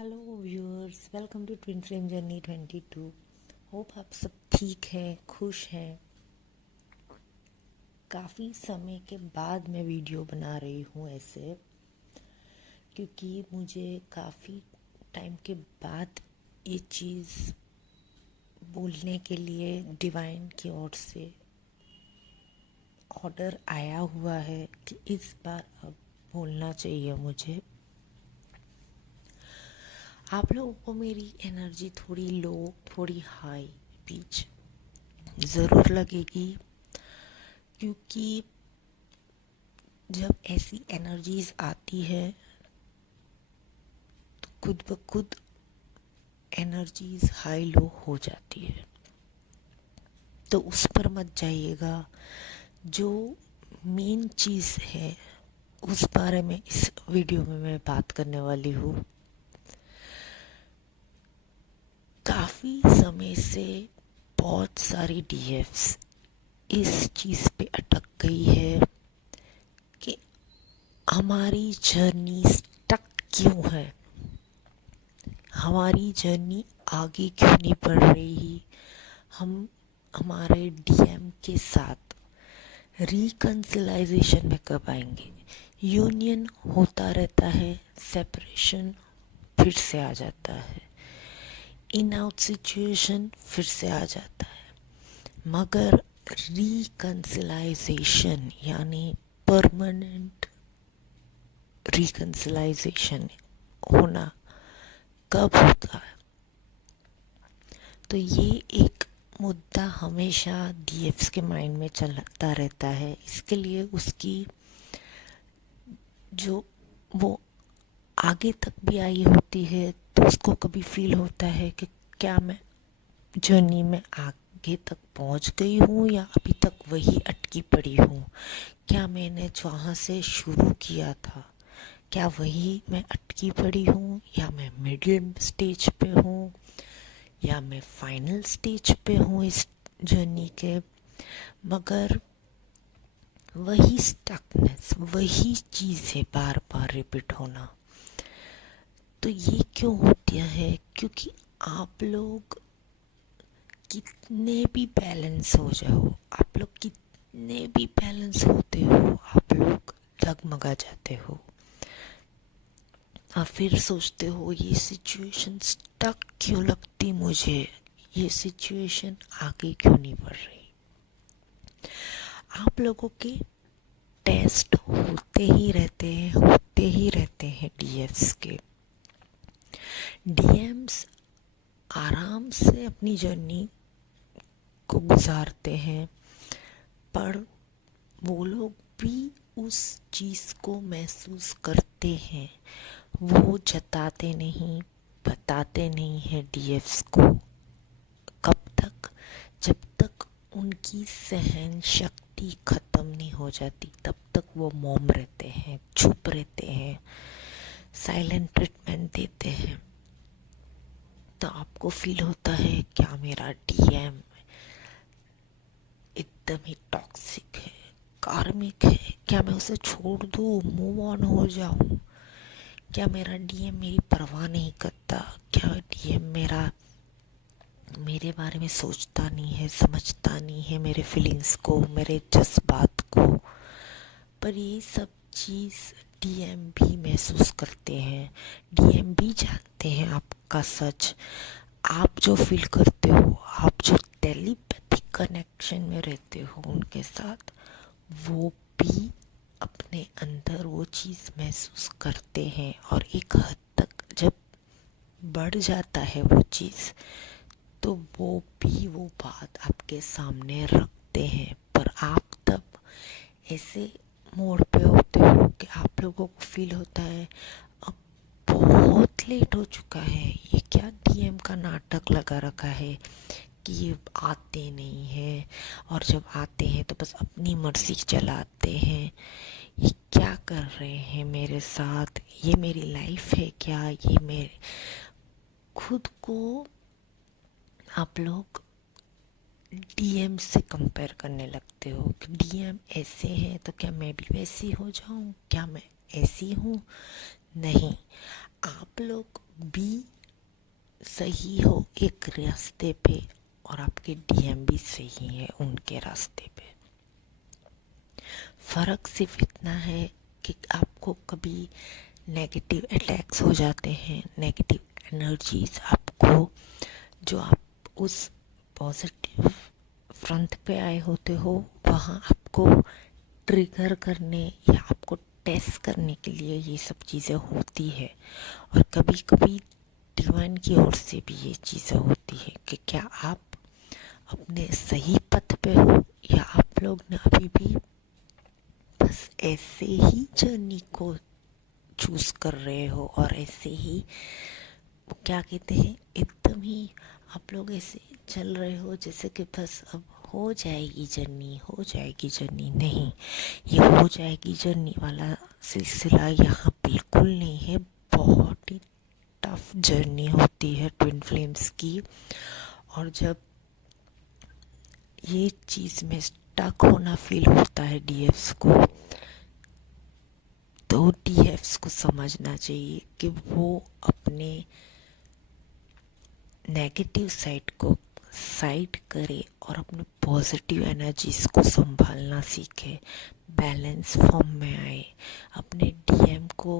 Hello viewers, welcome to twin flame journey 22। Hope आप सब ठीक हैं, खुश हैं। काफ़ी समय के बाद मैं वीडियो बना रही हूँ ऐसे, क्योंकि मुझे काफ़ी टाइम के बाद ये चीज़ बोलने के लिए डिवाइन की ओर से ऑर्डर आया हुआ है कि इस बार अब बोलना चाहिए मुझे। आप लोगों को मेरी एनर्जी थोड़ी लो, थोड़ी हाई, बीच ज़रूर लगेगी, क्योंकि जब ऐसी एनर्जीज आती है तो खुद ब खुद एनर्जीज हाई लो हो जाती है। तो उस पर मत जाइएगा। जो मेन चीज़ है उस बारे में इस वीडियो में मैं बात करने वाली हूँ। काफ़ी समय से बहुत सारी डीएफ्स इस चीज़ पे अटक गई है कि हमारी जर्नी स्टक क्यों है, हमारी जर्नी आगे क्यों नहीं बढ़ रही। हम हमारे डीएम के साथ रिकंसिलाइजेशन में कब आएंगे। यूनियन होता रहता है, सेपरेशन फिर से आ जाता है, इन आउट सिचुएशन फिर से आ जाता है, मगर रिकंसिलाइजेशन यानी परमानेंट रिकंसिलाइजेशन होना कब होता है। तो ये एक मुद्दा हमेशा डीएफ्स के माइंड में चलता रहता है। इसके लिए उसकी जो वो आगे तक भी आई होती है तो उसको कभी फील होता है कि क्या मैं जर्नी में आगे तक पहुंच गई हूँ या अभी तक वही अटकी पड़ी हूँ। क्या मैंने जहाँ से शुरू किया था क्या वही मैं अटकी पड़ी हूँ, या मैं मिडिल स्टेज पे हूँ, या मैं फाइनल स्टेज पे हूँ इस जर्नी के। मगर वही स्टकनेस, वही चीज़ें बार बार रिपीट होना। तो ये क्यों होता है? क्योंकि आप लोग कितने भी बैलेंस हो जाओ, आप लोग कितने भी बैलेंस होते हो, आप लोग डगमगा जाते हो। आप फिर सोचते हो ये सिचुएशन स्टक क्यों लगती मुझे, ये सिचुएशन आगे क्यों नहीं बढ़ रही। आप लोगों के टेस्ट होते ही रहते हैं, होते ही रहते हैं डीएफ्स के। डीएम्स आराम से अपनी जर्नी को गुजारते हैं, पर वो लोग भी उस चीज़ को महसूस करते हैं। वो जताते नहीं, बताते नहीं हैं डीएफ्स को। कब तक? जब तक उनकी सहन शक्ति खत्म नहीं हो जाती तब तक वो मौन रहते हैं, चुप रहते हैं, साइलेंट ट्रीटमेंट देते हैं। तो आपको फील होता है क्या मेरा डीएम एकदम ही टॉक्सिक है, कार्मिक है, क्या मैं उसे छोड़ दूँ, मूव ऑन हो जाऊँ। क्या मेरा डीएम मेरी परवाह नहीं करता, क्या डीएम मेरे बारे में सोचता नहीं है, समझता नहीं है मेरे फीलिंग्स को, मेरे जज्बात को। पर ये सब चीज़ डीएम भी महसूस करते हैं, डीएम भी जानते हैं आपका सच। आप जो फील करते हो, आप जो टेलीपैथिक कनेक्शन में रहते हो उनके साथ, वो भी अपने अंदर वो चीज़ महसूस करते हैं। और एक हद तक जब बढ़ जाता है वो चीज़ तो वो भी वो बात आपके सामने रखते हैं। पर आप तब ऐसे मोड़ पे होते हो कि आप लोगों को फील होता है अब बहुत लेट हो चुका है, ये क्या डीएम का नाटक लगा रखा है कि ये आते नहीं हैं, और जब आते हैं तो बस अपनी मर्जी चलाते हैं। ये क्या कर रहे हैं मेरे साथ, ये मेरी लाइफ है क्या, ये मेरे खुद को आप लोग डीएम से कंपेयर करने लगते हो कि डीएम ऐसे हैं तो क्या मैं भी वैसी हो जाऊं, क्या मैं ऐसी हूँ। नहीं, आप लोग भी सही हो एक रास्ते पे और आपके डीएम भी सही है उनके रास्ते पे। फ़र्क सिर्फ इतना है कि आपको कभी नेगेटिव अटैक्स हो जाते हैं, नेगेटिव एनर्जीज आपको, जो आप उस पॉजिटिव फ्रंट पे आए होते हो वहाँ आपको ट्रिगर करने या आपको टेस्ट करने के लिए ये सब चीज़ें होती है। और कभी कभी डिवाइन की ओर से भी ये चीज़ें होती है कि क्या आप अपने सही पथ पे हो या आप लोग ने अभी भी बस ऐसे ही जर्नी को चूज कर रहे हो और ऐसे ही वो क्या कहते हैं एकदम ही आप लोग ऐसे चल रहे हो जैसे कि बस अब हो जाएगी जर्नी, हो जाएगी जर्नी। नहीं, ये हो जाएगी जर्नी वाला सिलसिला यहाँ बिल्कुल नहीं है। बहुत ही टफ जर्नी होती है ट्विन फ्लेम्स की। और जब ये चीज़ में स्टक होना फील होता है डीएफ्स को, तो डीएफ्स को समझना चाहिए कि वो अपने नेगेटिव साइड को साइड करे और अपने पॉजिटिव एनर्जीज को संभालना सीखे, बैलेंस फॉर्म में आए। अपने डीएम को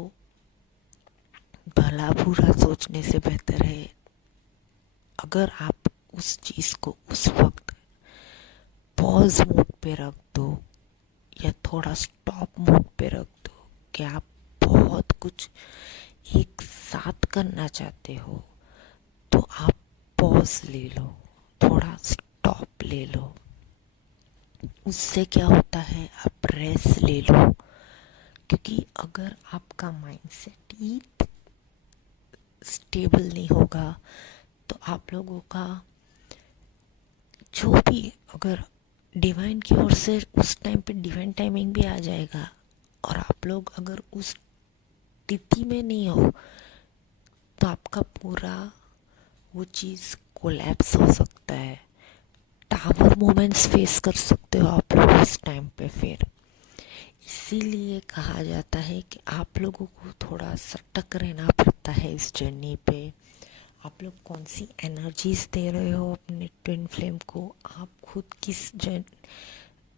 भला बुरा सोचने से बेहतर है अगर आप उस चीज़ को उस वक्त पॉज मोड पे रख दो या थोड़ा स्टॉप मोड पे रख दो कि आप बहुत कुछ एक साथ करना चाहते हो, तो आप पॉज ले लो, थोड़ा स्टॉप ले लो। उससे क्या होता है, आप रेस्ट ले लो। क्योंकि अगर आपका माइंडसेट ही स्टेबल नहीं होगा तो आप लोगों का जो भी, अगर डिवाइन की ओर से उस टाइम पे डिवाइन टाइमिंग भी आ जाएगा और आप लोग अगर उस स्थिति में नहीं हो तो आपका पूरा वो चीज़ कोलैप्स हो सकता है। टावर मोमेंट्स फेस कर सकते हो आप लोग उस टाइम पे। फिर इसीलिए कहा जाता है कि आप लोगों को थोड़ा सतर्क रहना पड़ता है इस जर्नी पे। आप लोग कौन सी एनर्जीज दे रहे हो अपने ट्विन फ्लेम को, आप खुद किस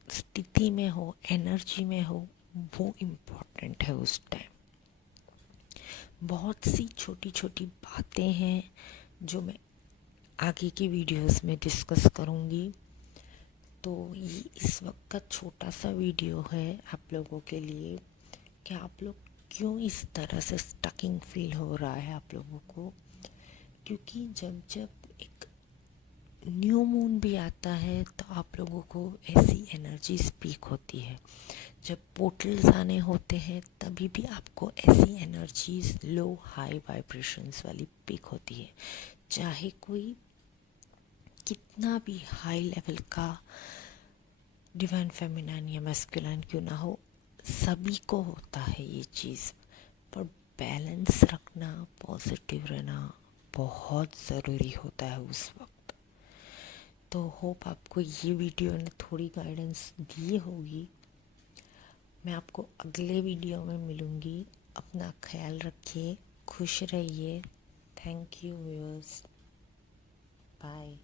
स्थिति में हो, एनर्जी में हो, वो इम्पोर्टेंट है उस टाइम। बहुत सी छोटी छोटी बातें हैं जो मैं आगे की वीडियोस में डिस्कस करूँगी। तो ये इस वक्त का छोटा सा वीडियो है आप लोगों के लिए कि आप लोग क्यों इस तरह से स्टकिंग फील हो रहा है आप लोगों को। क्योंकि जब जब एक न्यू मून भी आता है तो आप लोगों को ऐसी एनर्जी स्पीक होती है। जब पोर्टल्स आने होते हैं तभी भी आपको ऐसी एनर्जीज लो हाई वाइब्रेशंस वाली पिक होती है। चाहे कोई कितना भी हाई लेवल का डिवाइन फेमिनाइन या मैस्कुलाइन क्यों ना हो, सभी को होता है ये चीज़। पर बैलेंस रखना, पॉजिटिव रहना बहुत ज़रूरी होता है उस वक्त। तो होप आपको ये वीडियो ने थोड़ी गाइडेंस दी होगी। मैं आपको अगले वीडियो में मिलूँगी। अपना ख्याल रखिए, खुश रहिए। Thank you viewers, bye.